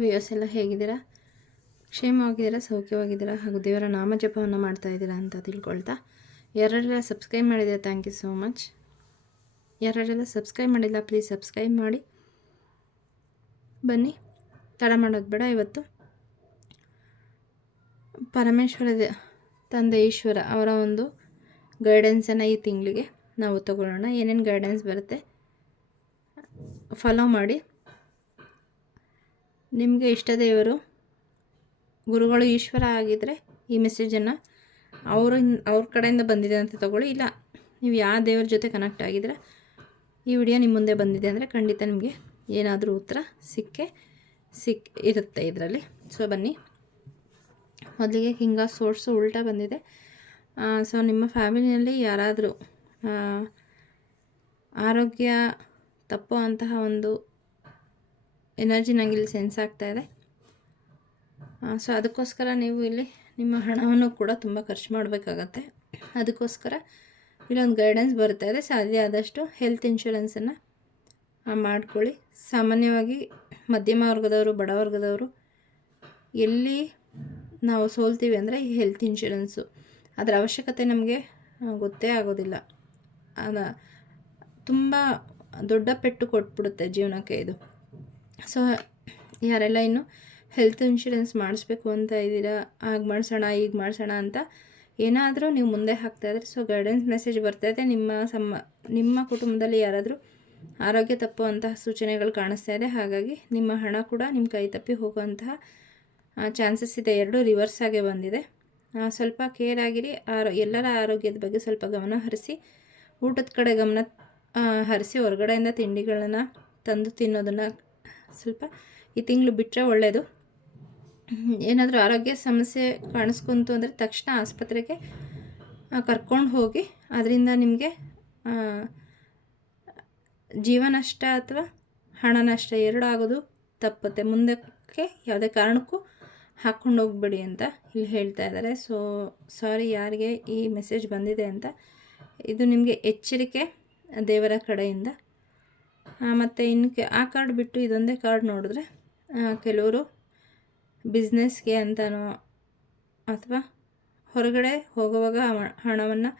Viewers ಎಲ್ಲ ಹೇಗಿದ್ದೀರಾ? ಕ್ಷೇಮವಾಗಿದ್ದೀರಾ? ಸೌಖ್ಯವಾಗಿದ್ದೀರಾ? ಹಾಗೂ ದೇವರ ನಾಮ ಜಪವನ್ನು ಮಾಡ್ತಾ ಇದ್ದೀರಾ ಅಂತ ತಿಳ್ಕೊಳ್ತಾ, ಯಾರೆಲ್ಲ ಸಬ್ಸ್ಕ್ರೈಬ್ ಮಾಡಿದ್ದೀರಾ ಥ್ಯಾಂಕ್ ಯು ಸೋ ಮಚ್. ಯಾರೆಲ್ಲ ಸಬ್ಸ್ಕ್ರೈಬ್ ಮಾಡಿಲ್ಲ ಪ್ಲೀಸ್ ಸಬ್ಸ್ಕ್ರೈಬ್ ಮಾಡಿ. ಬನ್ನಿ, ತಡ ಮಾಡೋದು ಬೇಡ. ಇವತ್ತು ಪರಮೇಶ್ವರ ತಂದೆ ಈಶ್ವರ ಅವರ ಒಂದು ಗೈಡೆನ್ಸನ್ನು ಈ ತಿಂಗಳಿಗೆ ನಾವು ತಗೊಳ್ಳೋಣ. ಏನೇನು ಗೈಡೆನ್ಸ್ ಬರುತ್ತೆ ಫಾಲೋ ಮಾಡಿ. ನಿಮಗೆ ಇಷ್ಟ ದೇವರು ಗುರುಗಳು ಈಶ್ವರ ಆಗಿದ್ದರೆ ಈ ಮೆಸೇಜನ್ನು ಅವ್ರ ಕಡೆಯಿಂದ ಬಂದಿದೆ ಅಂತ ತಗೊಳ್ಳಿ. ಇಲ್ಲ ನೀವು ಯಾವ ದೇವ್ರ ಜೊತೆ ಕನೆಕ್ಟ್ ಆಗಿದ್ರೆ ಈ ವಿಡಿಯೋ ನಿಮ್ಮ ಮುಂದೆ ಬಂದಿದೆ ಅಂದರೆ ಖಂಡಿತ ನಿಮಗೆ ಏನಾದರೂ ಉತ್ತರ ಇರುತ್ತೆ ಇದರಲ್ಲಿ. ಸೊ ಬನ್ನಿ, ಮೊದಲಿಗೆ ಕಿಂಗ್ ಆಫ್ ಸೋರ್ಸು ಉಲ್ಟಾ ಬಂದಿದೆ. ಸೊ ನಿಮ್ಮ ಫ್ಯಾಮಿಲಿಯಲ್ಲಿ ಯಾರಾದರೂ ಆರೋಗ್ಯ ತಪ್ಪೋ ಅಂತಹ ಒಂದು ಎನರ್ಜಿ ನನಗೆ ಇಲ್ಲಿ ಸೆನ್ಸ್ ಆಗ್ತಾಯಿದೆ. ಸೊ ಅದಕ್ಕೋಸ್ಕರ ನೀವು ಇಲ್ಲಿ ನಿಮ್ಮ ಹಣವನ್ನು ಕೂಡ ತುಂಬ ಖರ್ಚು ಮಾಡಬೇಕಾಗತ್ತೆ. ಅದಕ್ಕೋಸ್ಕರ ಇಲ್ಲೊಂದು ಗೈಡೆನ್ಸ್ ಬರ್ತಾ ಇದೆ. ಸಾಧ್ಯ ಆದಷ್ಟು ಹೆಲ್ತ್ ಇನ್ಶೂರೆನ್ಸನ್ನು ಮಾಡ್ಕೊಳ್ಳಿ. ಸಾಮಾನ್ಯವಾಗಿ ಮಧ್ಯಮ ವರ್ಗದವರು, ಬಡವರ್ಗದವರು ಎಲ್ಲಿ ನಾವು ಸೋಲ್ತೀವಿ ಅಂದರೆ ಈ ಹೆಲ್ತ್ ಇನ್ಶೂರೆನ್ಸು ಅದರ ಅವಶ್ಯಕತೆ ನಮಗೆ ಗೊತ್ತೇ ಆಗೋದಿಲ್ಲ. ತುಂಬ ದೊಡ್ಡ ಪೆಟ್ಟು ಕೊಟ್ಬಿಡುತ್ತೆ ಜೀವನಕ್ಕೆ ಇದು. ಸೊ ಯಾರೆಲ್ಲ ಇನ್ನು ಹೆಲ್ತ್ ಇನ್ಶೂರೆನ್ಸ್ ಮಾಡಿಸ್ಬೇಕು ಅಂತ ಇದ್ದೀರಾ, ಆಗ ಮಾಡಿಸೋಣ ಈಗ ಮಾಡಿಸೋಣ ಅಂತ ಏನಾದರೂ ನೀವು ಮುಂದೆ ಹಾಕ್ತಾಯಿದ್ರೆ, ಸೊ ಗೈಡೆನ್ಸ್ ಮೆಸೇಜ್ ಬರ್ತಾಯಿದೆ. ನಿಮ್ಮ ಕುಟುಂಬದಲ್ಲಿ ಯಾರಾದರೂ ಆರೋಗ್ಯ ತಪ್ಪುವಂತಹ ಸೂಚನೆಗಳು ಕಾಣಿಸ್ತಾ ಇದೆ. ಹಾಗಾಗಿ ನಿಮ್ಮ ಹಣ ಕೂಡ ನಿಮ್ಮ ಕೈ ತಪ್ಪಿ ಹೋಗುವಂತಹ ಚಾನ್ಸಸ್ ಇದೆ. ಎರಡೂ ರಿವರ್ಸ್ ಆಗೇ ಬಂದಿದೆ. ಸ್ವಲ್ಪ ಕೇರ್ ಆಗಿರಿ. ಎಲ್ಲರ ಆರೋಗ್ಯದ ಬಗ್ಗೆ ಸ್ವಲ್ಪ ಗಮನ ಹರಿಸಿ, ಊಟದ ಕಡೆ ಗಮನ ಹರಿಸಿ, ಹೊರಗಡೆಯಿಂದ ತಿಂಡಿಗಳನ್ನು ತಂದು ತಿನ್ನೋದನ್ನು ಸ್ವಲ್ಪ ಈ ತಿಂಗಳು ಬಿಟ್ಟರೆ ಒಳ್ಳೆಯದು. ಏನಾದರೂ ಆರೋಗ್ಯ ಸಮಸ್ಯೆ ಕಾಣಿಸ್ಕೊಂತು ಅಂದರೆ ತಕ್ಷಣ ಆಸ್ಪತ್ರೆಗೆ ಕರ್ಕೊಂಡು ಹೋಗಿ. ಅದರಿಂದ ನಿಮಗೆ ಜೀವ ನಷ್ಟ ಅಥವಾ ಹಣ ನಷ್ಟ ಎರಡು ಆಗೋದು ತಪ್ಪುತ್ತೆ. ಮುಂದಕ್ಕೆ ಯಾವುದೇ ಕಾರಣಕ್ಕೂ ಹಾಕ್ಕೊಂಡು ಹೋಗ್ಬೇಡಿ ಅಂತ ಇಲ್ಲಿ ಹೇಳ್ತಾ ಇದ್ದಾರೆ. ಸೊ ಸಾರಿ ಯಾರಿಗೆ ಈ ಮೆಸೇಜ್ ಬಂದಿದೆ ಅಂತ. ಇದು ನಿಮಗೆ ಎಚ್ಚರಿಕೆ ದೇವರ ಕಡೆಯಿಂದ. ಮತ್ತು ಇನ್ನು ಆ ಕಾರ್ಡ್ ಬಿಟ್ಟು ಇದೊಂದೇ ಕಾರ್ಡ್ ನೋಡಿದ್ರೆ ಕೆಲವರು ಬಿಸ್ನೆಸ್ಗೆ ಅಂತನೋ ಅಥವಾ ಹೊರಗಡೆ ಹೋಗುವಾಗ ಹಣವನ್ನು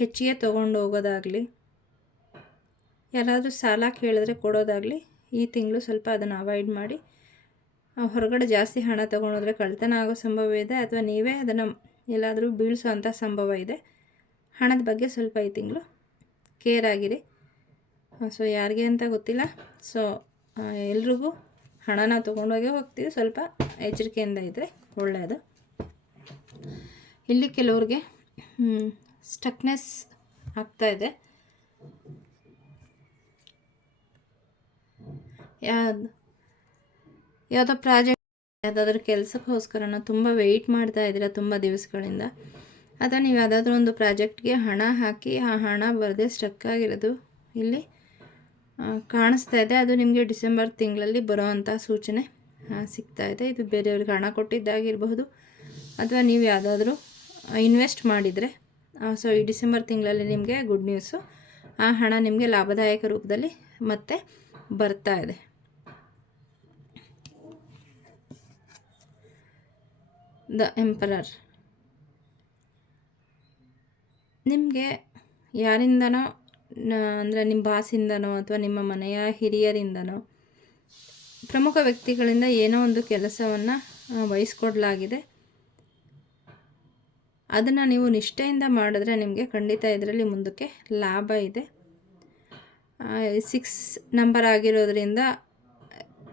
ಹೆಚ್ಚಿಗೆ ತೊಗೊಂಡು ಹೋಗೋದಾಗಲಿ, ಯಾರಾದರೂ ಸಾಲ ಕೇಳಿದ್ರೆ ಕೊಡೋದಾಗಲಿ ಈ ತಿಂಗಳು ಸ್ವಲ್ಪ ಅದನ್ನು ಅವಾಯ್ಡ್ ಮಾಡಿ. ಹೊರಗಡೆ ಜಾಸ್ತಿ ಹಣ ತೊಗೊಂಡೋದ್ರೆ ಕಳ್ತನ ಆಗೋ ಸಂಭವ ಇದೆ, ಅಥವಾ ನೀವೇ ಅದನ್ನು ಎಲ್ಲಾದರೂ ಬೀಳಿಸೋ ಅಂಥ ಸಂಭವ ಇದೆ. ಹಣದ ಬಗ್ಗೆ ಸ್ವಲ್ಪ ಈ ತಿಂಗಳು ಕೇರ್ ಆಗಿರಿ. ಸೊ ಯಾರಿಗೆ ಅಂತ ಗೊತ್ತಿಲ್ಲ. ಸೊ ಎಲ್ರಿಗೂ ಹಣ ನಾವು ತೊಗೊಂಡೋಗೇ ಹೋಗ್ತೀವಿ. ಸ್ವಲ್ಪ ಎಚ್ಚರಿಕೆಯಿಂದ ಇದ್ದರೆ ಒಳ್ಳೆಯದು. ಇಲ್ಲಿ ಕೆಲವ್ರಿಗೆ ಸ್ಟಕ್ನೆಸ್ ಆಗ್ತಾಯಿದೆ. ಯಾವುದೋ ಪ್ರಾಜೆಕ್ಟ್, ಯಾವುದಾದ್ರೂ ಕೆಲಸಕ್ಕೋಸ್ಕರನ ತುಂಬ ವೆಯ್ಟ್ ಮಾಡ್ತಾ ಇದ್ದೀರಾ ತುಂಬ ದಿವಸಗಳಿಂದ, ಅಥವಾ ನೀವು ಯಾವುದಾದ್ರೂ ಒಂದು ಪ್ರಾಜೆಕ್ಟ್ಗೆ ಹಣ ಹಾಕಿ ಆ ಹಣ ಬರದೆ ಸ್ಟಕ್ ಆಗಿರೋದು ಇಲ್ಲಿ ಕಾಣಿಸ್ತಾ ಇದೆ. ಅದು ನಿಮಗೆ ಡಿಸೆಂಬರ್ ತಿಂಗಳಲ್ಲಿ ಬರೋವಂಥ ಸೂಚನೆ ಸಿಗ್ತಾ ಇದೆ. ಇದು ಬೇರೆಯವ್ರಿಗೆ ಹಣ ಕೊಟ್ಟಿದ್ದಾಗಿರಬಹುದು, ಅಥವಾ ನೀವು ಯಾವುದಾದ್ರೂ ಇನ್ವೆಸ್ಟ್ ಮಾಡಿದರೆ. ಸೊ ಈ ಡಿಸೆಂಬರ್ ತಿಂಗಳಲ್ಲಿ ನಿಮಗೆ ಗುಡ್ ನ್ಯೂಸು. ಆ ಹಣ ನಿಮಗೆ ಲಾಭದಾಯಕ ರೂಪದಲ್ಲಿ ಮತ್ತೆ ಬರ್ತಾ ಇದೆ. ದ ಎಂಪರರ್ ನಿಮಗೆ ಯಾರಿಂದನೋ ಅಂದರೆ ನಿಮ್ಮ ಬಾಸಿಂದನೋ ಅಥವಾ ನಿಮ್ಮ ಮನೆಯ ಹಿರಿಯರಿಂದನೋ ಪ್ರಮುಖ ವ್ಯಕ್ತಿಗಳಿಂದ ಏನೋ ಒಂದು ಕೆಲಸವನ್ನು ವಹಿಸ್ಕೊಡ್ಲಾಗಿದೆ. ಅದನ್ನು ನೀವು ನಿಷ್ಠೆಯಿಂದ ಮಾಡಿದ್ರೆ ನಿಮಗೆ ಖಂಡಿತ ಇದರಲ್ಲಿ ಮುಂದಕ್ಕೆ ಲಾಭ ಇದೆ. 6 ನಂಬರ್ ಆಗಿರೋದ್ರಿಂದ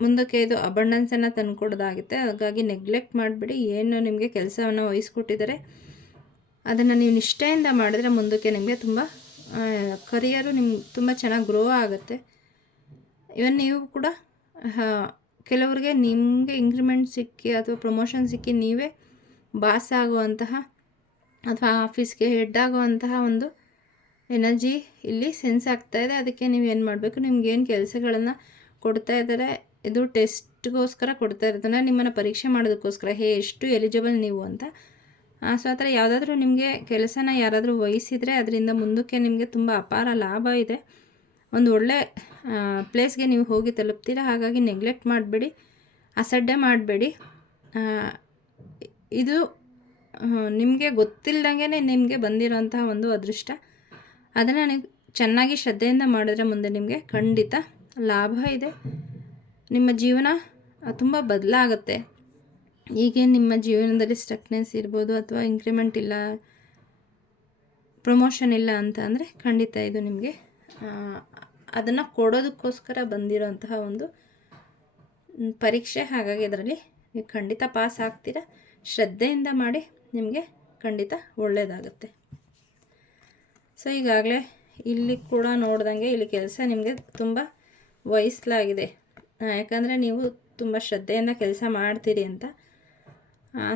ಮುಂದಕ್ಕೆ ಇದು ಅಬಂಡೆನ್ಸನ್ನು ತಂದುಕೊಡೋದಾಗುತ್ತೆ. ಹಾಗಾಗಿ ನೆಗ್ಲೆಕ್ಟ್ ಮಾಡಿಬಿಡಿ. ಏನು ನಿಮಗೆ ಕೆಲಸವನ್ನು ವಹಿಸ್ಕೊಟ್ಟಿದ್ದಾರೆ ಅದನ್ನು ನೀವು ನಿಷ್ಠೆಯಿಂದ ಮಾಡಿದ್ರೆ ಮುಂದಕ್ಕೆ ನಿಮಗೆ ತುಂಬ ಕರಿಯರು ತುಂಬ ಚೆನ್ನಾಗಿ ಗ್ರೋ ಆಗುತ್ತೆ. ಇವನ್ ನೀವು ಕೂಡ ಕೆಲವರಿಗೆ ನಿಮಗೆ ಇಂಕ್ರಿಮೆಂಟ್ ಸಿಕ್ಕಿ ಅಥವಾ ಪ್ರಮೋಷನ್ ಸಿಕ್ಕಿ ನೀವೇ ಬಾಸ್ ಆಗುವಂತಹ ಅಥವಾ ಆಫೀಸ್ಗೆ ಹೆಡ್ ಆಗುವಂತಹ ಒಂದು ಎನರ್ಜಿ ಇಲ್ಲಿ ಸೆನ್ಸ್ ಆಗ್ತಾಯಿದೆ. ಅದಕ್ಕೆ ನೀವು ಏನು ಮಾಡಬೇಕು, ನಿಮ್ಗೇನು ಕೆಲಸಗಳನ್ನು ಕೊಡ್ತಾ ಇದ್ದಾರೆ ಇದು ಟೆಸ್ಟ್ಗೋಸ್ಕರ ಕೊಡ್ತಾ ಇರೋದನ್ನು ನಿಮ್ಮನ್ನು ಪರೀಕ್ಷೆ ಮಾಡೋದಕ್ಕೋಸ್ಕರ ಎಷ್ಟು ಎಲಿಜಿಬಲ್ ನೀವು ಅಂತ. ಸೊ ಆ ಥರ ಯಾವುದಾದ್ರೂ ನಿಮಗೆ ಕೆಲಸನ ಯಾರಾದರೂ ವಹಿಸಿದರೆ ಅದರಿಂದ ಮುಂದಕ್ಕೆ ನಿಮಗೆ ತುಂಬ ಅಪಾರ ಲಾಭ ಇದೆ. ಒಂದು ಒಳ್ಳೆ ಪ್ಲೇಸ್ಗೆ ನೀವು ಹೋಗಿ ತಲುಪ್ತೀರಾ. ಹಾಗಾಗಿ ನೆಗ್ಲೆಕ್ಟ್ ಮಾಡಬೇಡಿ. ಅಸಡ್ಡೆ ಮಾಡಬೇಡಿ. ಇದು ನಿಮಗೆ ಗೊತ್ತಿಲ್ಲದಂಗೆ ನಿಮಗೆ ಬಂದಿರೋಂತಹ ಒಂದು ಅದೃಷ್ಟ. ಅದನ್ನು ನೀವು ಚೆನ್ನಾಗಿ ಶ್ರದ್ಧೆಯಿಂದ ಮಾಡಿದ್ರೆ ಮುಂದೆ ನಿಮಗೆ ಖಂಡಿತ ಲಾಭ ಇದೆ. ನಿಮ್ಮ ಜೀವನ ತುಂಬ ಬದಲಾಗುತ್ತೆ. ಹೀಗೆ ನಿಮ್ಮ ಜೀವನದಲ್ಲಿ ಸ್ಟಕ್ನೆಸ್ ಇರ್ಬೋದು ಅಥವಾ ಇಂಕ್ರಿಮೆಂಟ್ ಇಲ್ಲ, ಪ್ರಮೋಷನ್ ಇಲ್ಲ ಅಂತ ಅಂದರೆ ಖಂಡಿತ ಇದು ನಿಮಗೆ ಅದನ್ನು ಕೊಡೋದಕ್ಕೋಸ್ಕರ ಬಂದಿರೋಂತಹ ಒಂದು ಪರೀಕ್ಷೆ. ಹಾಗಾಗಿ ಅದರಲ್ಲಿ ನೀವು ಖಂಡಿತ ಪಾಸ್ ಆಗ್ತೀರ. ಶ್ರದ್ಧೆಯಿಂದ ಮಾಡಿ, ನಿಮಗೆ ಖಂಡಿತ ಒಳ್ಳೆಯದಾಗುತ್ತೆ. ಸೊ ಈಗಾಗಲೇ ಇಲ್ಲಿ ಕೂಡ ನೋಡ್ದಂಗೆ ಇಲ್ಲಿ ಕೆಲಸ ನಿಮಗೆ ತುಂಬ ವಹಿಸಲಾಗಿದೆ. ಯಾಕಂದರೆ ನೀವು ತುಂಬ ಶ್ರದ್ಧೆಯಿಂದ ಕೆಲಸ ಮಾಡ್ತೀರಿ ಅಂತ.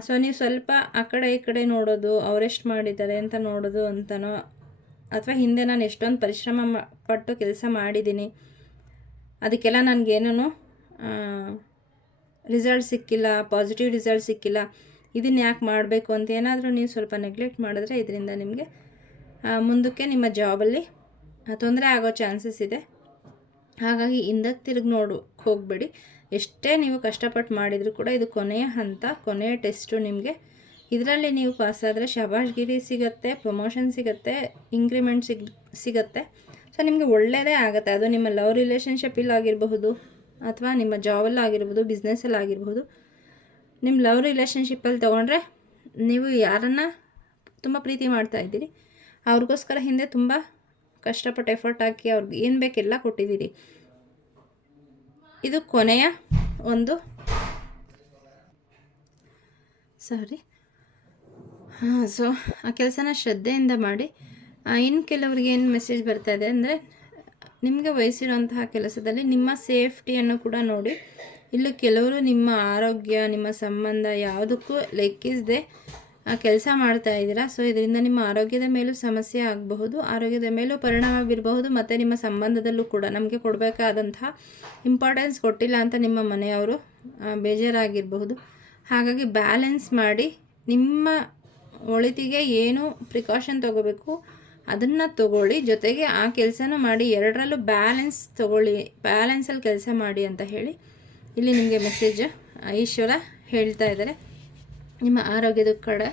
ಸೊ ನೀವು ಸ್ವಲ್ಪ ಆ ಕಡೆ ಈ ಕಡೆ ನೋಡೋದು, ಅವರೆಷ್ಟು ಮಾಡಿದ್ದಾರೆ ಅಂತ ನೋಡೋದು ಅಂತನೋ, ಅಥವಾ ಹಿಂದೆ ನಾನು ಎಷ್ಟೊಂದು ಪರಿಶ್ರಮ ಪಟ್ಟು ಕೆಲಸ ಮಾಡಿದ್ದೀನಿ, ಅದಕ್ಕೆಲ್ಲ ನನಗೇನೂ ರಿಸಲ್ಟ್ ಸಿಕ್ಕಿಲ್ಲ, ಪಾಸಿಟಿವ್ ರಿಸಲ್ಟ್ ಸಿಕ್ಕಿಲ್ಲ, ಇದನ್ನು ಯಾಕೆ ಮಾಡಬೇಕು ಅಂತ ಏನಾದರೂ ನೀವು ಸ್ವಲ್ಪ ನೆಗ್ಲೆಕ್ಟ್ ಮಾಡಿದ್ರೆ ಇದರಿಂದ ನಿಮಗೆ ಮುಂದಕ್ಕೆ ನಿಮ್ಮ ಜಾಬಲ್ಲಿ ತೊಂದರೆ ಆಗೋ ಚಾನ್ಸಸ್ ಇದೆ. ಹಾಗಾಗಿ ಹಿಂದಕ್ಕೆ ತಿರುಗಿ ಹೋಗಬೇಡಿ. ಎಷ್ಟೇ ನೀವು ಕಷ್ಟಪಟ್ಟು ಮಾಡಿದರೂ ಕೂಡ ಇದು ಕೊನೆಯ ಹಂತ, ಕೊನೆಯ ಟೆಸ್ಟು ನಿಮಗೆ. ಇದರಲ್ಲಿ ನೀವು ಪಾಸಾದರೆ ಶಬಾಷ್ಗಿರಿ ಸಿಗುತ್ತೆ, ಪ್ರಮೋಷನ್ ಸಿಗುತ್ತೆ, ಇಂಕ್ರಿಮೆಂಟ್ ಸಿಗುತ್ತೆ. ಸೊ ನಿಮಗೆ ಒಳ್ಳೆಯದೇ ಆಗುತ್ತೆ. ಅದು ನಿಮ್ಮ ಲವ್ ರಿಲೇಷನ್ಶಿಪ್ಪಲ್ಲಿ ಆಗಿರಬಹುದು, ಅಥವಾ ನಿಮ್ಮ ಜಾಬಲ್ಲಿ ಆಗಿರ್ಬೋದು, ಬಿಸ್ನೆಸ್ಸಲ್ಲಿ ಆಗಿರ್ಬೋದು. ನಿಮ್ಮ ಲವ್ ರಿಲೇಷನ್ಶಿಪ್ಪಲ್ಲಿ ತೊಗೊಂಡ್ರೆ ನೀವು ಯಾರನ್ನು ತುಂಬ ಪ್ರೀತಿ ಮಾಡ್ತಾಯಿದ್ದೀರಿ, ಅವ್ರಿಗೋಸ್ಕರ ಹಿಂದೆ ತುಂಬ ಕಷ್ಟಪಟ್ಟು ಎಫರ್ಟ್ ಹಾಕಿ ಅವ್ರಿಗೆ ಏನು ಬೇಕೆಲ್ಲ ಕೊಟ್ಟಿದ್ದೀರಿ. ಇದು ಕೊನೆಯ ಒಂದು ಸೊ ಆ ಕೆಲಸನ ಶ್ರದ್ಧೆಯಿಂದ ಮಾಡಿ. ಇನ್ನು ಕೆಲವರಿಗೆ ಏನು ಮೆಸೇಜ್ ಬರ್ತಾಯಿದೆ ಅಂದರೆ, ನಿಮಗೆ ವಹಿಸಿರೋಂತಹ ಕೆಲಸದಲ್ಲಿ ನಿಮ್ಮ ಸೇಫ್ಟಿಯನ್ನು ಕೂಡ ನೋಡಿ. ಇಲ್ಲಿ ಕೆಲವರು ನಿಮ್ಮ ಆರೋಗ್ಯ, ನಿಮ್ಮ ಸಂಬಂಧ ಯಾವುದಕ್ಕೂ ಲೆಕ್ಕಿಸದೆ ಕೆಲಸ ಮಾಡ್ತಾ ಇದ್ದೀರಾ. ಸೊ ಇದರಿಂದ ನಿಮ್ಮ ಆರೋಗ್ಯದ ಮೇಲೂ ಸಮಸ್ಯೆ ಆಗಬಹುದು, ಆರೋಗ್ಯದ ಮೇಲೂ ಪರಿಣಾಮ ಬೀರಬಹುದು. ಮತ್ತು ನಿಮ್ಮ ಸಂಬಂಧದಲ್ಲೂ ಕೂಡ ನಮಗೆ ಕೊಡಬೇಕಾದಂತಹ ಇಂಪಾರ್ಟೆನ್ಸ್ ಕೊಟ್ಟಿಲ್ಲ ಅಂತ ನಿಮ್ಮ ಮನೆಯವರು ಬೇಜಾರಾಗಿರಬಹುದು. ಹಾಗಾಗಿ ಬ್ಯಾಲೆನ್ಸ್ ಮಾಡಿ, ನಿಮ್ಮ ಒಳಿತಿಗೆ ಏನು ಪ್ರಿಕಾಷನ್ ತೊಗೋಬೇಕು ಅದನ್ನು ತೊಗೊಳ್ಳಿ, ಜೊತೆಗೆ ಆ ಕೆಲಸನೂ ಮಾಡಿ. ಎರಡರಲ್ಲೂ ಬ್ಯಾಲೆನ್ಸ್ ತೊಗೊಳ್ಳಿ, ಬ್ಯಾಲೆನ್ಸಲ್ಲಿ ಕೆಲಸ ಮಾಡಿ ಅಂತ ಹೇಳಿ ಇಲ್ಲಿ ನಿಮಗೆ ಮೆಸೇಜ್ ಈಶ್ವರ ಹೇಳ್ತಾ ಇದ್ದಾರೆ. ನಿಮ್ಮ ಆರೋಗ್ಯದ ಕಡೆ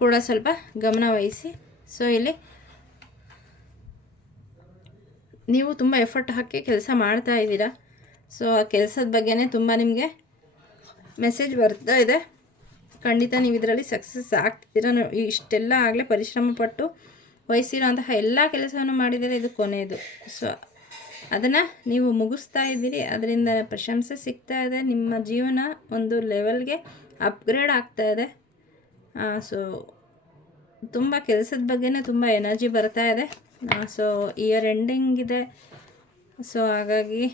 ಕೂಡ ಸ್ವಲ್ಪ ಗಮನ ವಹಿಸಿ. ಸೊ ಇಲ್ಲಿ ನೀವು ತುಂಬ ಎಫರ್ಟ್ ಹಾಕಿ ಕೆಲಸ ಮಾಡ್ತಾ ಇದ್ದೀರಾ. ಸೊ ಆ ಕೆಲಸದ ಬಗ್ಗೆನೇ ತುಂಬ ನಿಮಗೆ ಮೆಸೇಜ್ ಬರ್ತಾ ಇದೆ. ಖಂಡಿತ ನೀವು ಇದರಲ್ಲಿ ಸಕ್ಸಸ್ ಆಗ್ತಿದ್ದೀರ. ಇಷ್ಟೆಲ್ಲ ಆಗಲೇ ಪರಿಶ್ರಮ ಪಟ್ಟು ವಹಿಸಿರೋಂತಹ ಎಲ್ಲ ಕೆಲಸವನ್ನು ಮಾಡಿದರೆ ಇದು ಕೊನೆಯದು. ಸೊ ಅದನ್ನು ನೀವು ಮುಗಿಸ್ತಾ ಇದ್ದೀರಿ, ಅದರಿಂದ ಪ್ರಶಂಸೆ ಸಿಗ್ತಾ ಇದೆ. ನಿಮ್ಮ ಜೀವನ ಒಂದು ಲೆವೆಲ್ಗೆ ಅಪ್ಗ್ರೇಡ್ ಆಗ್ತಾ ಇದೆ. ಸೊ ತುಂಬ ಕೆಲಸದ ಬಗ್ಗೆನೇ ತುಂಬ ಎನರ್ಜಿ ಬರ್ತಾ ಇದೆ. ಸೊ ಇಯರ್ ಎಂಡಿಂಗ್ ಇದೆ. ಸೊ ಹಾಗಾಗಿ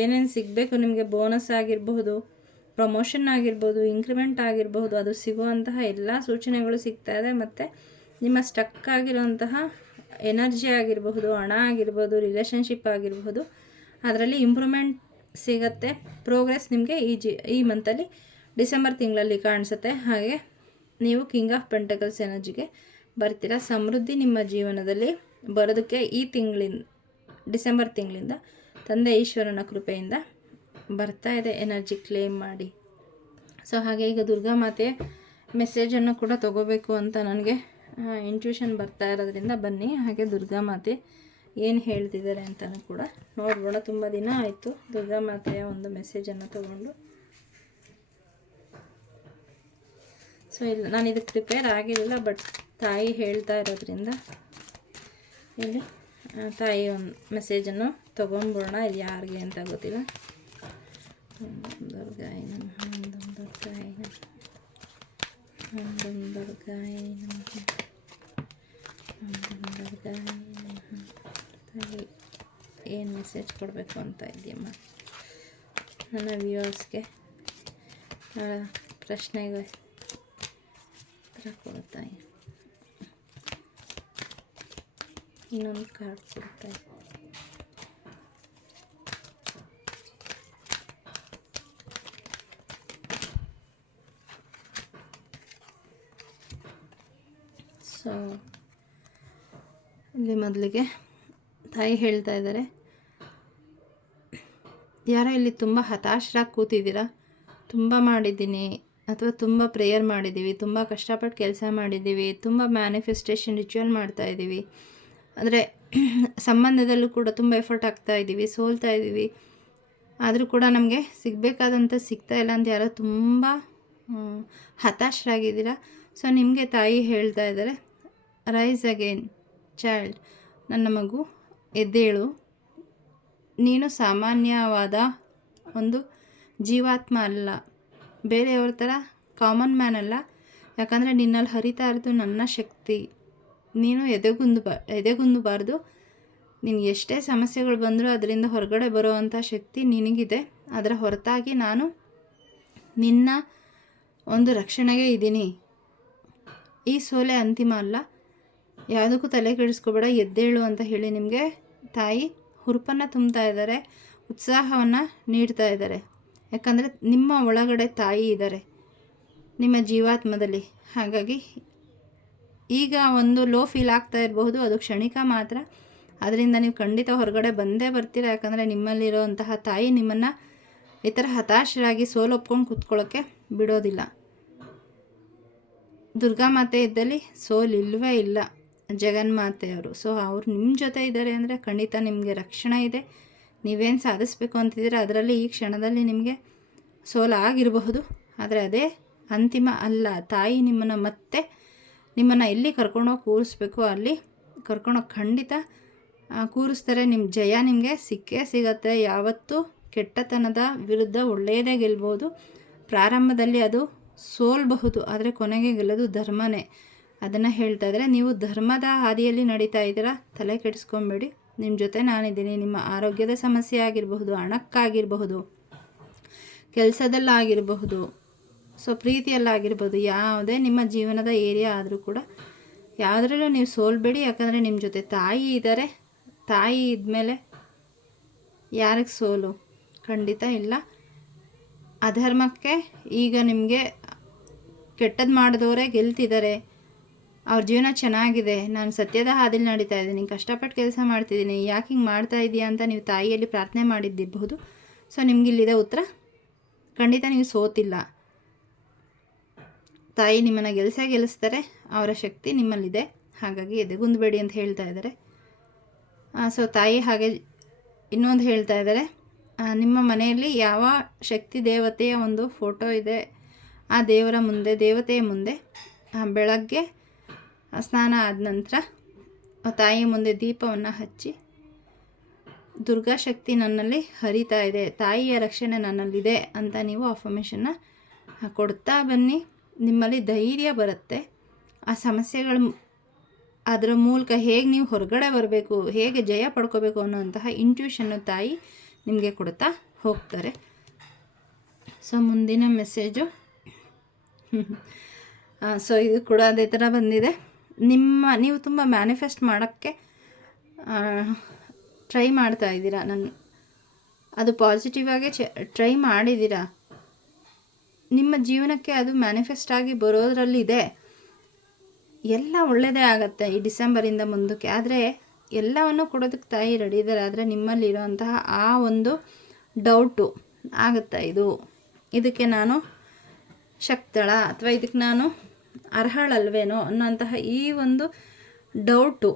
ಏನೇನು ಸಿಗಬೇಕು ನಿಮಗೆ, ಬೋನಸ್ ಆಗಿರಬಹುದು, ಪ್ರಮೋಷನ್ ಆಗಿರ್ಬೋದು, ಇಂಕ್ರಿಮೆಂಟ್ ಆಗಿರಬಹುದು, ಅದು ಸಿಗುವಂತಹ ಎಲ್ಲ ಸೂಚನೆಗಳು ಸಿಗ್ತಾ ಇದೆ. ಮತ್ತು ನಿಮ್ಮ ಸ್ಟಕ್ ಆಗಿರುವಂತಹ ಎನರ್ಜಿ ಆಗಿರಬಹುದು, ಹಣ ಆಗಿರ್ಬೋದು, ರಿಲೇಷನ್ಶಿಪ್ ಆಗಿರಬಹುದು, ಅದರಲ್ಲಿ ಇಂಪ್ರೂವ್ಮೆಂಟ್ ಸಿಗುತ್ತೆ. ಪ್ರೋಗ್ರೆಸ್ ನಿಮಗೆ ಈ ಮಂತಲ್ಲಿ ಡಿಸೆಂಬರ್ ತಿಂಗಳಲ್ಲಿ ಕಾಣಿಸುತ್ತೆ. ಹಾಗೆ ನೀವು ಕಿಂಗ್ ಆಫ್ ಪೆಂಟಕಲ್ಸ್ ಎನರ್ಜಿಗೆ ಬರ್ತೀರಾ. ಸಮೃದ್ಧಿ ನಿಮ್ಮ ಜೀವನದಲ್ಲಿ ಬರೋದಕ್ಕೆ ಈ ತಿಂಗಳಿಂದ, ಡಿಸೆಂಬರ್ ತಿಂಗಳಿಂದ ತಂದೆ ಈಶ್ವರನ ಕೃಪೆಯಿಂದ ಬರ್ತಾ ಇದೆ. ಎನರ್ಜಿ ಕ್ಲೇಮ್ ಮಾಡಿ. ಸೊ ಹಾಗೆ ಈಗ ದುರ್ಗಾ ಮಾತೆ ಮೆಸೇಜನ್ನು ಕೂಡ ತೊಗೋಬೇಕು ಅಂತ ನನಗೆ ಇಂಟ್ಯೂಷನ್ ಬರ್ತಾ ಇರೋದ್ರಿಂದ ಬನ್ನಿ, ಹಾಗೆ ದುರ್ಗಾ ಮಾತೆ ಏನು ಹೇಳ್ತಿದ್ದಾರೆ ಅಂತಲೂ ಕೂಡ ನೋಡ್ಬೋಣ. ತುಂಬ ದಿನ ಆಯಿತು ದುರ್ಗಾ ಮಾತೆಯ ಒಂದು ಮೆಸೇಜನ್ನು ತೊಗೊಂಡು. ಸೊ ಇಲ್ಲ, ನಾನು ಇದಕ್ಕೆ ಪ್ರಿಪೇರ್ ಆಗಿರಲಿಲ್ಲ, ಬಟ್ ತಾಯಿ ಹೇಳ್ತಾ ಇರೋದ್ರಿಂದ ಇಲ್ಲಿ ತಾಯಿ ಒಂದು ಮೆಸೇಜನ್ನು ತೊಗೊಂಡ್ಬಿಡೋಣ. ಇದು ಯಾರಿಗೆ ಅಂತ ಗೊತ್ತಿಲ್ಲ. ದುರ್ಗಾಯ ನಮಃ, ದುರ್ಗಾಯ ನಮಃ, ದುರ್ಗಾಯ ನಮಃ, ದುರ್ಗಾಯ ನಮಃ. ತಾಯಿ ಏನು ಮೆಸೇಜ್ ಕೊಡಬೇಕು ಅಂತ ಇದೆಯಮ್ಮ ನನ್ನ ವ್ಯೂವರ್ಸ್ಗೆ? ಪ್ರಶ್ನೆಗೆ ಉತ್ತರ ಕೊಡ್ತಾಯಿ. ಇನ್ನೊಂದು ಕಾರ್ಡ್ ಕೊಡ್ತಾಯಿ. ಸೊ ಇಲ್ಲಿ ಮೊದಲಿಗೆ ತಾಯಿ ಹೇಳ್ತಾ ಇದ್ದಾರೆ, ಯಾರೋ ಇಲ್ಲಿ ತುಂಬ ಹತಾಶರಾಗಿ ಕೂತಿದ್ದೀರಾ. ತುಂಬ ಮಾಡಿದ್ದೀನಿ ಅಥವಾ ತುಂಬ ಪ್ರೇಯರ್ ಮಾಡಿದ್ದೀವಿ, ತುಂಬ ಕಷ್ಟಪಟ್ಟು ಕೆಲಸ ಮಾಡಿದ್ದೀವಿ, ತುಂಬ ಮ್ಯಾನಿಫೆಸ್ಟೇಷನ್ ರಿಚುವಲ್ ಮಾಡ್ತಾಯಿದ್ದೀವಿ, ಅಂದರೆ ಸಂಬಂಧದಲ್ಲೂ ಕೂಡ ತುಂಬ ಎಫರ್ಟ್ ಹಾಕ್ತಾಯಿದ್ದೀವಿ, ಸೋಲ್ತಾ ಇದ್ದೀವಿ, ಆದರೂ ಕೂಡ ನಮಗೆ ಸಿಗಬೇಕಾದಂಥ ಸಿಗ್ತಾಯಿಲ್ಲ ಅಂತ ಯಾರೋ ತುಂಬ ಹತಾಶರಾಗಿದ್ದೀರಾ. ಸೊ ನಿಮಗೆ ತಾಯಿ ಹೇಳ್ತಾ ಇದ್ದಾರೆ, ರೈಸ್ ಅಗೇನ್ ಚೈಲ್ಡ್, ನನ್ನ ಮಗು ಎದ್ದೇಳು, ನೀನು ಸಾಮಾನ್ಯವಾದ ಒಂದು ಜೀವಾತ್ಮ ಅಲ್ಲ, ಬೇರೆಯವ್ರ ಥರ ಕಾಮನ್ ಮ್ಯಾನ್ ಅಲ್ಲ, ಯಾಕಂದರೆ ನಿನ್ನಲ್ಲಿ ಹರಿತಾ ಇರೋದು ನನ್ನ ಶಕ್ತಿ, ನೀನು ಎದೆಗುಂದಬಾರ್ದು, ನಿನಗೆ ಎಷ್ಟೇ ಸಮಸ್ಯೆಗಳು ಬಂದರೂ ಅದರಿಂದ ಹೊರಗಡೆ ಬರೋವಂಥ ಶಕ್ತಿ ನಿನಗಿದೆ. ಅದರ ಹೊರತಾಗಿ ನಾನು ನಿನ್ನ ಒಂದು ರಕ್ಷಣೆಗೆ ಇದ್ದೀನಿ, ಈ ಸೋಲೆ ಅಂತಿಮ ಅಲ್ಲ, ಯಾವುದಕ್ಕೂ ತಲೆ ಕೆಡಿಸ್ಕೋಬೇಡ, ಎದ್ದೇಳು ಅಂತ ಹೇಳಿ ನಿಮಗೆ ತಾಯಿ ಹುರುಪನ್ನು ತುಂಬ್ತಾ ಇದ್ದಾರೆ, ಉತ್ಸಾಹವನ್ನು ನೀಡ್ತಾ ಇದ್ದಾರೆ. ಯಾಕಂದರೆ ನಿಮ್ಮ ಒಳಗಡೆ ತಾಯಿ ಇದ್ದಾರೆ, ನಿಮ್ಮ ಜೀವಾತ್ಮದಲ್ಲಿ. ಹಾಗಾಗಿ ಈಗ ಒಂದು ಲೋ ಫೀಲ್ ಆಗ್ತಾ ಇರಬಹುದು, ಅದು ಕ್ಷಣಿಕ ಮಾತ್ರ, ಅದರಿಂದ ನೀವು ಖಂಡಿತ ಹೊರಗಡೆ ಬಂದೇ ಬರ್ತೀರ. ಯಾಕಂದರೆ ನಿಮ್ಮಲ್ಲಿರೋಂತಹ ತಾಯಿ ನಿಮ್ಮನ್ನು ಈ ಥರ ಹತಾಶರಾಗಿ ಸೋಲೊಪ್ಕೊಂಡು ಕೂತ್ಕೊಳ್ಳೋಕ್ಕೆ ಬಿಡೋದಿಲ್ಲ. ದುರ್ಗಾಮಾತೆ ಇದ್ದಲ್ಲಿ ಸೋಲಿಲ್ಲವೇ ಇಲ್ಲ, ಜಗನ್ಮಾತೆಯವರು. ಸೊ ಅವ್ರು ನಿಮ್ಮ ಜೊತೆ ಇದ್ದಾರೆ ಅಂದರೆ ಖಂಡಿತ ನಿಮಗೆ ರಕ್ಷಣೆ ಇದೆ. ನೀವೇನು ಸಾಧಿಸ್ಬೇಕು ಅಂತಿದ್ದೀರ ಅದರಲ್ಲಿ ಈ ಕ್ಷಣದಲ್ಲಿ ನಿಮಗೆ ಸೋಲಾಗಿರಬಹುದು, ಆದರೆ ಅದೇ ಅಂತಿಮ ಅಲ್ಲ. ತಾಯಿ ನಿಮ್ಮನ್ನು ಎಲ್ಲಿ ಕರ್ಕೊಂಡೋಗಿ ಕೂರಿಸ್ಬೇಕು ಅಲ್ಲಿ ಕರ್ಕೊಂಡೋಗಿ ಖಂಡಿತ ಕೂರಿಸ್ತಾರೆ. ನಿಮ್ಮ ಜಯ ನಿಮಗೆ ಸಿಕ್ಕೇ ಸಿಗತ್ತೆ. ಯಾವತ್ತೂ ಕೆಟ್ಟತನದ ವಿರುದ್ಧ ಒಳ್ಳೆಯದೇ ಗೆಲ್ಬೋದು. ಪ್ರಾರಂಭದಲ್ಲಿ ಅದು ಸೋಲ್ಬಹುದು, ಆದರೆ ಕೊನೆಗೆ ಗೆಲ್ಲೋದು ಧರ್ಮನೇ. ಅದನ್ನು ಹೇಳ್ತಾ ಇದ್ದಾರೆ. ನೀವು ಧರ್ಮದ ಹಾದಿಯಲ್ಲಿ ನಡೀತಾ ಇದ್ದೀರಾ, ತಲೆ ಕೆಡಿಸ್ಕೊಬೇಡಿ, ನಿಮ್ಮ ಜೊತೆ ನಾನಿದ್ದೀನಿ. ನಿಮ್ಮ ಆರೋಗ್ಯದ ಸಮಸ್ಯೆ ಆಗಿರಬಹುದು, ಹಣಕ್ಕಾಗಿರಬಹುದು, ಕೆಲಸದಲ್ಲಾಗಿರಬಹುದು, ಸೊ ಪ್ರೀತಿಯಲ್ಲಾಗಿರ್ಬೋದು, ಯಾವುದೇ ನಿಮ್ಮ ಜೀವನದ ಏರಿಯಾ ಆದರೂ ಕೂಡ ಯಾವುದರಲ್ಲೂ ನೀವು ಸೋಲ್ಬೇಡಿ. ಯಾಕಂದರೆ ನಿಮ್ಮ ಜೊತೆ ತಾಯಿ ಇದ್ದಾರೆ. ತಾಯಿ ಇದ್ಮೇಲೆ ಯಾರಿಗೆ ಸೋಲು? ಖಂಡಿತ ಇಲ್ಲ. ಅಧರ್ಮಕ್ಕೆ ಈಗ ನಿಮಗೆ ಕೆಟ್ಟದ್ದು ಮಾಡಿದವರೇ ಗೆಲ್ತಿದ್ದಾರೆ, ಅವ್ರ ಜೀವನ ಚೆನ್ನಾಗಿದೆ, ನಾನು ಸತ್ಯದ ಹಾದಿಲಿ ನಡೀತಾ ಇದ್ದೀನಿ, ಕಷ್ಟಪಟ್ಟು ಕೆಲಸ ಮಾಡ್ತಿದ್ದೀನಿ, ಯಾಕೆ ಹಿಂಗೆ ಮಾಡ್ತಾ ಇದೆಯಾ ಅಂತ ನೀವು ತಾಯಿಯಲ್ಲಿ ಪ್ರಾರ್ಥನೆ ಮಾಡಿದ್ದಿರಬಹುದು. ಸೊ ನಿಮಗಿಲ್ಲಿದೆ ಉತ್ತರ, ಖಂಡಿತ ನೀವು ಸೋತಿಲ್ಲ. ತಾಯಿ ನಿಮ್ಮನ್ನು ಗೆಲ್ಲಿಸ್ತಾರೆ, ಅವರ ಶಕ್ತಿ ನಿಮ್ಮಲ್ಲಿದೆ. ಹಾಗಾಗಿ ಎದೆಗುಂದಬೇಡಿ ಅಂತ ಹೇಳ್ತಾ ಇದ್ದಾರೆ. ಸೊ ತಾಯಿ ಹಾಗೆ ಇನ್ನೊಂದು ಹೇಳ್ತಾ ಇದ್ದಾರೆ, ನಿಮ್ಮ ಮನೆಯಲ್ಲಿ ಯಾವ ಶಕ್ತಿ ದೇವತೆಯ ಒಂದು ಫೋಟೋ ಇದೆ, ಆ ದೇವತೆಯ ಮುಂದೆ ಬೆಳಗ್ಗೆ ಸ್ನಾನ ಆದ ನಂತರ ತಾಯಿಯ ಮುಂದೆ ದೀಪವನ್ನು ಹಚ್ಚಿ, ದುರ್ಗಾಶಕ್ತಿ ನನ್ನಲ್ಲಿ ಹರಿತಾ ಇದೆ, ತಾಯಿಯ ರಕ್ಷಣೆ ನನ್ನಲ್ಲಿದೆ ಅಂತ ನೀವು ಅಫರ್ಮೇಷನ್ನ ಕೊಡ್ತಾ ಬನ್ನಿ. ನಿಮ್ಮಲ್ಲಿ ಧೈರ್ಯ ಬರುತ್ತೆ. ಆ ಸಮಸ್ಯೆಗಳು ಅದರ ಮೂಲಕ ಹೇಗೆ ನೀವು ಹೊರಗಡೆ ಬರಬೇಕು, ಹೇಗೆ ಜಯ ಪಡ್ಕೋಬೇಕು ಅನ್ನೋಂತಹ ಇಂಟ್ಯೂಷನ್ನು ತಾಯಿ ನಿಮಗೆ ಕೊಡ್ತಾ ಹೋಗ್ತಾರೆ. ಸೊ ಮುಂದಿನ ಮೆಸೇಜು ಸೊ ಇದು ಕೂಡ ಅದೇ ಥರ ಬಂದಿದೆ. ನೀವು ತುಂಬ ಮ್ಯಾನಿಫೆಸ್ಟ್ ಮಾಡೋಕ್ಕೆ ಟ್ರೈ ಮಾಡ್ತಾ ಇದ್ದೀರಾ, ಅದು ಪಾಸಿಟಿವ್ ಆಗಿ ಟ್ರೈ ಮಾಡಿದ್ದೀರಾ, ನಿಮ್ಮ ಜೀವನಕ್ಕೆ ಅದು ಮ್ಯಾನಿಫೆಸ್ಟ್ ಆಗಿ ಬರೋದ್ರಲ್ಲಿದೆ. ಎಲ್ಲ ಒಳ್ಳೆಯದೇ ಆಗುತ್ತೆ ಈ ಡಿಸೆಂಬರಿಂದ ಮುಂದಕ್ಕೆ. ಆದರೆ ಎಲ್ಲವನ್ನು ಕೊಡೋದಕ್ಕೆ ತಾಯಿ ರೆಡಿ ಇದ್ದಾರೆ. ಆದರೆ ನಿಮ್ಮಲ್ಲಿರೋಂತಹ ಆ ಒಂದು ಡೌಟು ಆಗುತ್ತಾ, ಇದಕ್ಕೆ ನಾನು ಶಕ್ತಳ ಅಥವಾ ಇದಕ್ಕೆ ನಾನು ಅರ್ಹಳಲ್ವೇನೋ ಅನ್ನೋಂತಹ ಈ ಒಂದು ಡೌಟು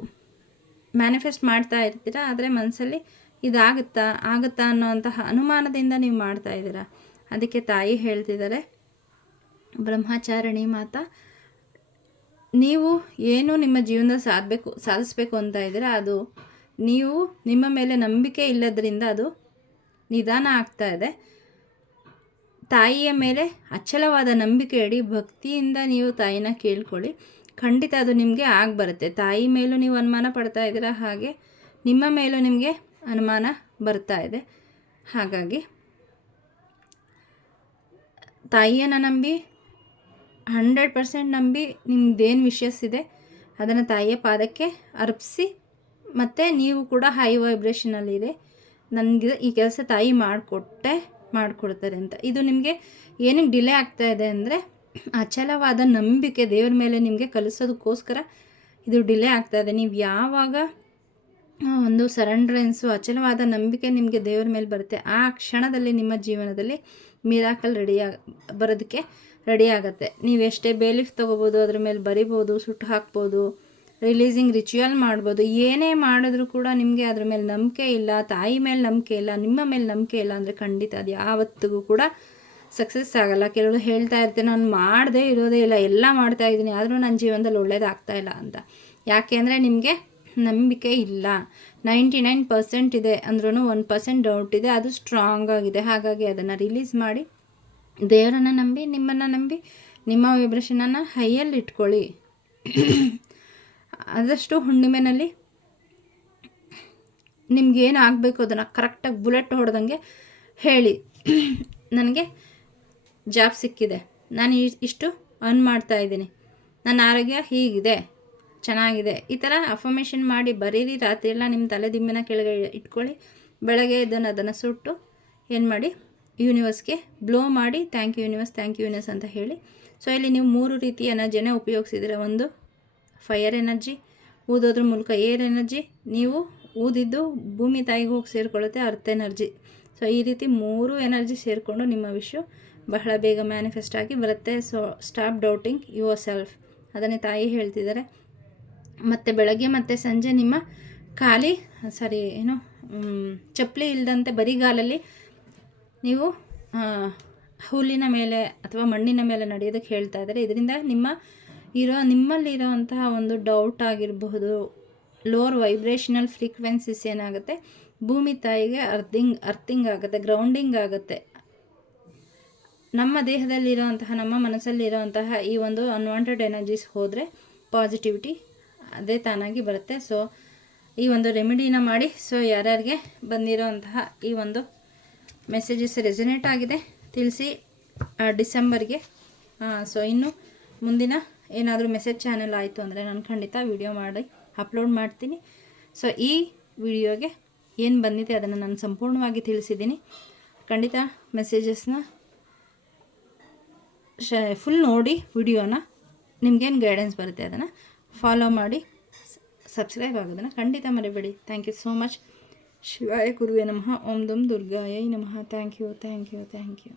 ಮ್ಯಾನಿಫೆಸ್ಟ್ ಮಾಡ್ತಾ ಇರ್ತೀರ. ಆದರೆ ಮನಸ್ಸಲ್ಲಿ ಇದಾಗುತ್ತಾ ಅನ್ನೋಂತಹ ಅನುಮಾನದಿಂದ ನೀವು ಮಾಡ್ತಾ ಇದ್ದೀರಾ. ಅದಕ್ಕೆ ತಾಯಿ ಹೇಳ್ತಿದ್ದಾರೆ, ಬ್ರಹ್ಮಚಾರಿಣಿ ಮಾತಾ, ನೀವು ಏನು ನಿಮ್ಮ ಜೀವನದಲ್ಲಿ ಸಾಧಿಸಬೇಕು ಅಂತ ಇದ್ದೀರಾ, ಅದು ನೀವು ನಿಮ್ಮ ಮೇಲೆ ನಂಬಿಕೆ ಇಲ್ಲದ್ರಿಂದ ಅದು ನಿಧಾನ ಆಗ್ತಾ ಇದೆ. ತಾಯಿಯ ಮೇಲೆ ಅಚಲವಾದ ನಂಬಿಕೆ ಇಡಿ, ಭಕ್ತಿಯಿಂದ ನೀವು ತಾಯಿನ ಕೇಳ್ಕೊಳ್ಳಿ, ಖಂಡಿತ ಅದು ನಿಮಗೆ ಬರುತ್ತೆ. ತಾಯಿ ಮೇಲೂ ನೀವು ಅನುಮಾನ ಪಡ್ತಾ ಇದ್ದೀರಾ, ಹಾಗೆ ನಿಮ್ಮ ಮೇಲೂ ನಿಮಗೆ ಅನುಮಾನ ಬರ್ತಾ ಇದೆ. ಹಾಗಾಗಿ ತಾಯಿಯನ್ನು ನಂಬಿ 100% ನಂಬಿ ನಿಮ್ಮದೇನು ವಿಷಸ್ ಇದೆ ಅದನ್ನು ತಾಯಿಯ ಪಾದಕ್ಕೆ ಅರ್ಪಿಸಿ. ಮತ್ತು ನೀವು ಕೂಡ ಹೈ ವೈಬ್ರೇಷನಲ್ಲಿದೆ, ನನಗೆ ಈ ಕೆಲಸ ತಾಯಿ ಮಾಡಿಕೊಡ್ತಾರೆ ಅಂತ. ಇದು ನಿಮಗೆ ಏನಕ್ಕೆ ಡಿಲೇ ಆಗ್ತಾ ಇದೆ ಅಂದರೆ, ಅಚಲವಾದ ನಂಬಿಕೆ ದೇವ್ರ ಮೇಲೆ ನಿಮಗೆ ಕಲಿಸೋದಕ್ಕೋಸ್ಕರ ಇದು ಡಿಲೇ ಆಗ್ತಾ ಇದೆ. ನೀವು ಯಾವಾಗ ಒಂದು ಸರೆಂಡ್ರೆನ್ಸು, ಅಚಲವಾದ ನಂಬಿಕೆ ನಿಮಗೆ ದೇವ್ರ ಮೇಲೆ ಬರುತ್ತೆ, ಆ ಕ್ಷಣದಲ್ಲಿ ನಿಮ್ಮ ಜೀವನದಲ್ಲಿ ಮಿರಾಕಲ್ ಬರೋದಕ್ಕೆ ರೆಡಿ ಆಗುತ್ತೆ. ನೀವು ಎಷ್ಟೇ ಬೇಲಿಫ್ ತೊಗೋಬೋದು, ಅದ್ರ ಮೇಲೆ ಬರಿಬೋದು, ಸುಟ್ಟು ಹಾಕ್ಬೋದು, ರಿಲೀಸಿಂಗ್ ರಿಚುವಲ್ ಮಾಡ್ಬೋದು. ಏನೇ ಮಾಡಿದ್ರೂ ಕೂಡ ನಿಮಗೆ ಅದ್ರ ಮೇಲೆ ನಂಬಿಕೆ ಇಲ್ಲ, ತಾಯಿ ಮೇಲೆ ನಂಬಿಕೆ ಇಲ್ಲ, ನಿಮ್ಮ ಮೇಲೆ ನಂಬಿಕೆ ಇಲ್ಲ ಅಂದರೆ ಖಂಡಿತ ಅದು ಯಾವತ್ತಿಗೂ ಕೂಡ ಸಕ್ಸಸ್ ಆಗಲ್ಲ. ಕೆಲವರು ಹೇಳ್ತಾ ಇರ್ತೀನಿ, ನಾನು ಮಾಡದೇ ಇರೋದೇ ಇಲ್ಲ, ಎಲ್ಲ ಮಾಡ್ತಾಯಿದ್ದೀನಿ, ಆದರೂ ನನ್ನ ಜೀವನದಲ್ಲಿ ಒಳ್ಳೇದಾಗ್ತಾ ಇಲ್ಲ ಅಂತ. ಯಾಕೆ ಅಂದರೆ ನಿಮಗೆ ನಂಬಿಕೆ ಇಲ್ಲ. 99% ಇದೆ ಅಂದ್ರೂ 1% ಡೌಟ್ ಇದೆ, ಅದು ಸ್ಟ್ರಾಂಗ್ ಆಗಿದೆ. ಹಾಗಾಗಿ ಅದನ್ನು ರಿಲೀಸ್ ಮಾಡಿ ದೇವರನ್ನು ನಂಬಿ, ನಿಮ್ಮನ್ನು ನಂಬಿ, ನಿಮ್ಮ ವೈಬ್ರೇಷನನ್ನು ಹೈಯಲ್ಲಿ ಇಟ್ಕೊಳ್ಳಿ. ಆದಷ್ಟು ಹುಣ್ಣಿಮೆನಲ್ಲಿ ನಿಮ್ಗೇನು ಆಗಬೇಕು ಅದನ್ನು ಕರೆಕ್ಟಾಗಿ ಬುಲೆಟ್ ಹೊಡೆದಂಗೆ ಹೇಳಿ, ನನಗೆ ಜಾಬ್ ಸಿಕ್ಕಿದೆ, ನಾನು ಇಷ್ಟು ಅರ್ನ್ ಮಾಡ್ತಾಯಿದ್ದೀನಿ, ನನ್ನ ಆರೋಗ್ಯ ಹೀಗಿದೆ, ಚೆನ್ನಾಗಿದೆ, ಈ ಥರ ಅಫರ್ಮೇಷನ್ ಮಾಡಿ ಬರೀರಿ. ರಾತ್ರಿ ಎಲ್ಲ ನಿಮ್ಮ ತಲೆ ದಿಂಬಿನ ಕೆಳಗೆ ಇಟ್ಕೊಳ್ಳಿ. ಬೆಳಗ್ಗೆ ಅದನ್ನು ಸುಟ್ಟು ಏನು ಮಾಡಿ ಯೂನಿವರ್ಸ್ಗೆ ಬ್ಲೋ ಮಾಡಿ, thank you universe, thank you universe ಅಂತ ಹೇಳಿ. ಸೊ ಇಲ್ಲಿ ನೀವು 3 ರೀತಿಯ ಎನರ್ಜಿನ ಉಪಯೋಗಿಸಿದರೆ, ಒಂದು ಫೈರ್ ಎನರ್ಜಿ, ಊದೋದ್ರ ಮೂಲಕ ಏರ್ ಎನರ್ಜಿ, ನೀವು ಊದಿದ್ದು ಭೂಮಿ ತಾಯಿಗೆ ಹೋಗಿ ಸೇರಿಕೊಳ್ಳುತ್ತೆ ಅರ್ತ್ ಎನರ್ಜಿ. ಸೊ ಈ ರೀತಿ 3 ಎನರ್ಜಿ ಸೇರಿಕೊಂಡು ನಿಮ್ಮ ವಿಶ್ವ ಬಹಳ ಬೇಗ ಮ್ಯಾನಿಫೆಸ್ಟ್ ಆಗಿ ಬರುತ್ತೆ. So stop doubting your self, ಅದನ್ನೇ ತಾಯಿ ಹೇಳ್ತಿದ್ದಾರೆ. ಮತ್ತು ಬೆಳಗ್ಗೆ ಮತ್ತು ಸಂಜೆ ನಿಮ್ಮ ಚಪ್ಪಲಿ ಇಲ್ಲದಂತೆ ಬರಿಗಾಲಲ್ಲಿ ನೀವು ಹುಲ್ಲಿನ ಮೇಲೆ ಅಥವಾ ಮಣ್ಣಿನ ಮೇಲೆ ನಡೆಯೋದಕ್ಕೆ ಹೇಳ್ತಾ ಇದ್ದಾರೆ. ಇದರಿಂದ ನಿಮ್ಮಲ್ಲಿರೋಂತಹ ಒಂದು ಡೌಟ್ ಆಗಿರಬಹುದು, ಲೋವರ್ ವೈಬ್ರೇಷನಲ್ ಫ್ರೀಕ್ವೆನ್ಸೀಸ್ ಏನಾಗುತ್ತೆ, ಭೂಮಿ ತಾಯಿಗೆ ಅರ್ಥಿಂಗ್ ಆಗುತ್ತೆ, ಗ್ರೌಂಡಿಂಗ್ ಆಗುತ್ತೆ. ನಮ್ಮ ದೇಹದಲ್ಲಿರೋಂತಹ, ನಮ್ಮ ಮನಸ್ಸಲ್ಲಿರೋಂತಹ ಈ ಒಂದು ಅನ್ವಾಂಟೆಡ್ ಎನರ್ಜೀಸ್ ಹೋದರೆ ಪಾಸಿಟಿವಿಟಿ ಅದೇ ತಾನಾಗಿ ಬರುತ್ತೆ. ಸೊ ಈ ಒಂದು ರೆಮಿಡಿನ ಮಾಡಿ. ಸೊ ಯಾರ್ಯಾರಿಗೆ ಬಂದಿರೋಂತಹ ಈ ಒಂದು ಮೆಸೇಜಸ್ ರೆಸೊನೇಟ್ ಆಗಿದೆ ತಿಳಿಸಿ ಡಿಸೆಂಬರ್ಗೆ. ಸೊ ಇನ್ನು ಮುಂದಿನ ಏನಾದರೂ ಮೆಸೇಜ್ ಚಾನೆಲ್ ಆಯಿತು ಅಂದರೆ ನಾನು ಖಂಡಿತ ವಿಡಿಯೋ ಮಾಡಿ ಅಪ್ಲೋಡ್ ಮಾಡ್ತೀನಿ. ಸೊ ಈ ವಿಡಿಯೋಗೆ ಏನು ಬಂದಿದೆ ಅದನ್ನು ನಾನು ಸಂಪೂರ್ಣವಾಗಿ ತಿಳಿಸಿದ್ದೀನಿ. ಖಂಡಿತ ಮೆಸೇಜಸ್ನ ಫುಲ್ ನೋಡಿ ವಿಡಿಯೋನ, ನಿಮಗೇನು ಗೈಡೆನ್ಸ್ ಬರುತ್ತೆ ಅದನ್ನು ಫಾಲೋ ಮಾಡಿ, ಸಬ್ಸ್ಕ್ರೈಬ್ ಆಗೋದನ್ನು ಖಂಡಿತ ಮರಿಬೇಡಿ. Thank you so much. ಶಿವಾಯ ಗುರುವೇ ನಮಃ. ಓಂ ದಂ ದುರ್ಗಾಯ ನಮಃ. Thank you.